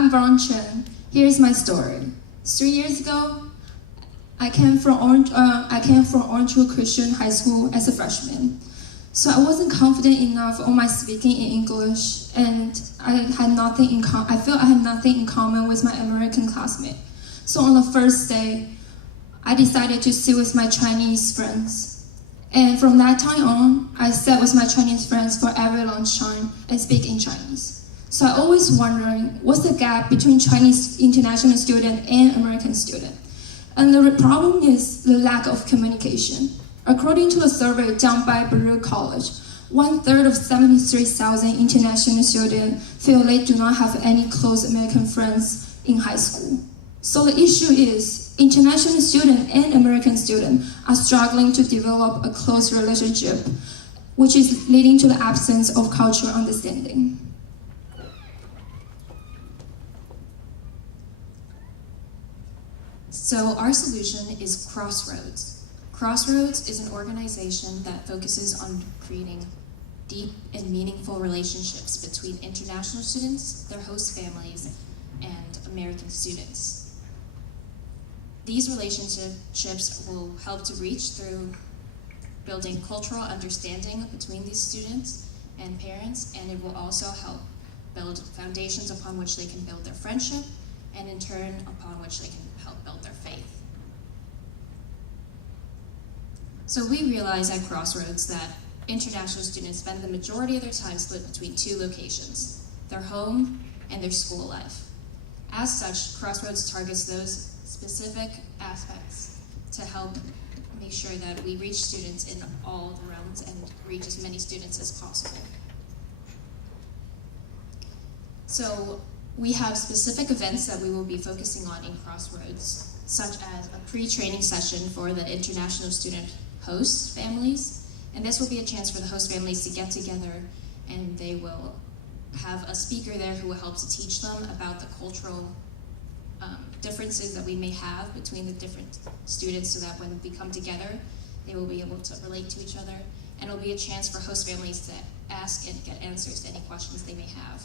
I'm from Chen. Here's my story. 3 years ago, I came from Orangewood Christian High School as a freshman. So I wasn't confident enough on my speaking in English, and I felt I had nothing in common with my American classmate. So on the first day, I decided to sit with my Chinese friends. And from that time on, I sat with my Chinese friends for every lunchtime and speak in Chinese. So I always wondering, what's the gap between Chinese international student and American student? And the problem is the lack of communication. According to a survey done by Verheul College, 1/3 of 73,000 international students feel they do not have any close American friends in high school. So the issue is, international students and American students are struggling to develop a close relationship, which is leading to the absence of cultural understanding. So our solution is Crossroads. Crossroads is an organization that focuses on creating deep and meaningful relationships between international students, their host families, and American students. These relationships will help to reach through building cultural understanding between these students and parents, and it will also help build foundations upon which they can build their friendship, and in turn upon which they can help build their faith. So we realize at Crossroads that international students spend the majority of their time split between two locations, their home and their school life. As such, Crossroads targets those specific aspects to help make sure that we reach students in all the realms and reach as many students as possible. So we have specific events that we will be focusing on in Crossroads, such as a pre-training session for the international student host families. And this will be a chance for the host families to get together, and they will have a speaker there who will help to teach them about the cultural differences that we may have between the different students, so that when we come together, they will be able to relate to each other. And it'll be a chance for host families to ask and get answers to any questions they may have.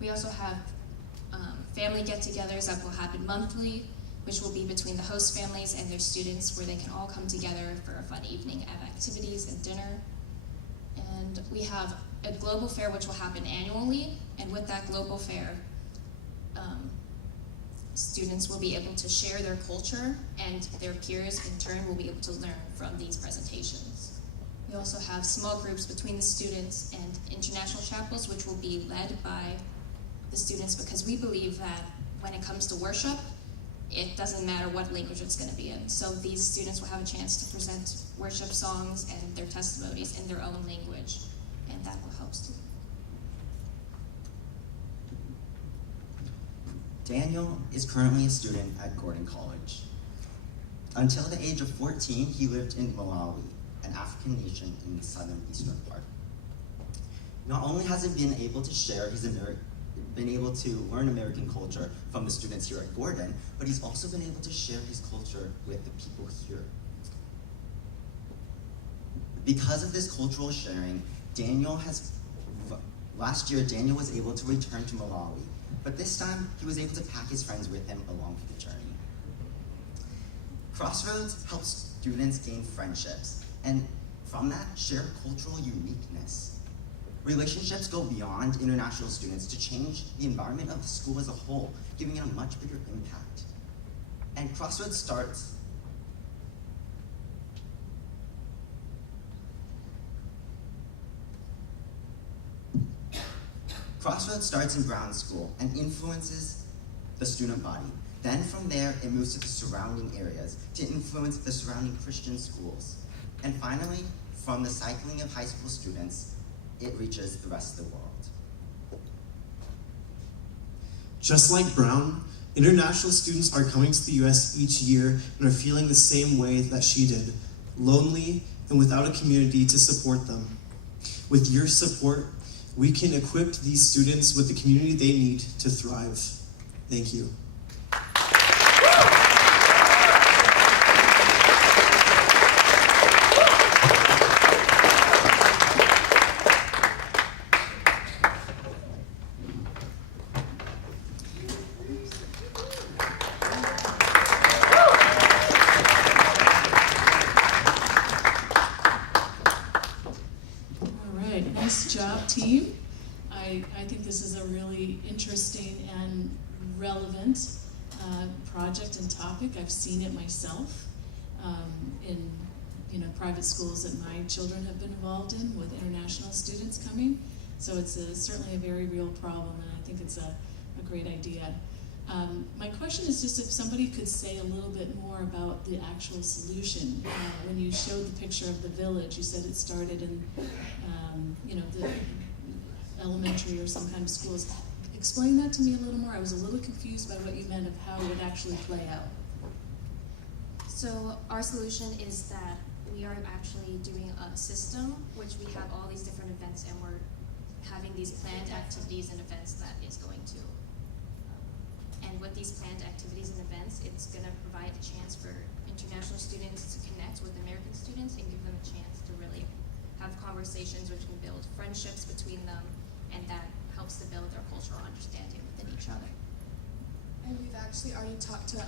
We also have family get-togethers that will happen monthly, which will be between the host families and their students, where they can all come together for a fun evening of activities and dinner. And we have a global fair which will happen annually, and with that global fair, students will be able to share their culture, and their peers in turn will be able to learn from these presentations. We also have small groups between the students and international chapels, which will be led by the students, because we believe that when it comes to worship, it doesn't matter what language it's going to be in. So these students will have a chance to present worship songs and their testimonies in their own language, and that will help students. Daniel is currently a student at Gordon College. Until the age of 14, he lived in Malawi, an African nation in the southern eastern part. Not only has he been able to learn American culture from the students here at Gordon, but he's also been able to share his culture with the people here. Because of this cultural sharing, last year Daniel was able to return to Malawi, but this time he was able to pack his friends with him along for the journey. Crossroads helps students gain friendships, and from that, share cultural uniqueness. Relationships go beyond international students to change the environment of the school as a whole, giving it a much bigger impact. And Crossroads starts in Brown School and influences the student body. Then from there, it moves to the surrounding areas to influence the surrounding Christian schools. And finally, from the cycling of high school students, it reaches the rest of the world. Just like Brown, international students are coming to the US each year and are feeling the same way that she did, lonely and without a community to support them. With your support, we can equip these students with the community they need to thrive. Thank you. event, project and topic. I've seen it myself in private schools that my children have been involved in with international students coming. So it's certainly a very real problem, and I think it's a great idea. My question is just if somebody could say a little bit more about the actual solution. When you showed the picture of the village, you said it started in the elementary or some kind of schools. Explain that to me a little more. I was a little confused by what you meant of how it would actually play out. So our solution is that we are actually doing a system which we have all these different events, and we're having these planned activities and events that is going to. And with these planned activities and events, it's going to provide a chance for international students to connect with American students and give them a chance to really have conversations which can build friendships between them, and that helps to build their cultural understanding within each other. And we've actually already talked to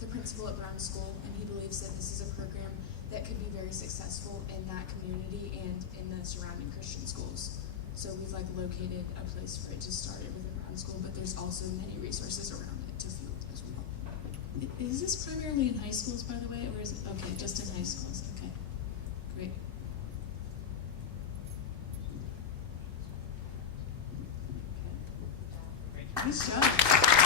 the principal at Brown School, and he believes that this is a program that could be very successful in that community and in the surrounding Christian schools. So we've located a place for it to start it within Brown School, but there's also many resources around it to fuel it as well. Is this primarily in high schools, by the way, or is it, okay, just in high schools, okay, great. Nice job.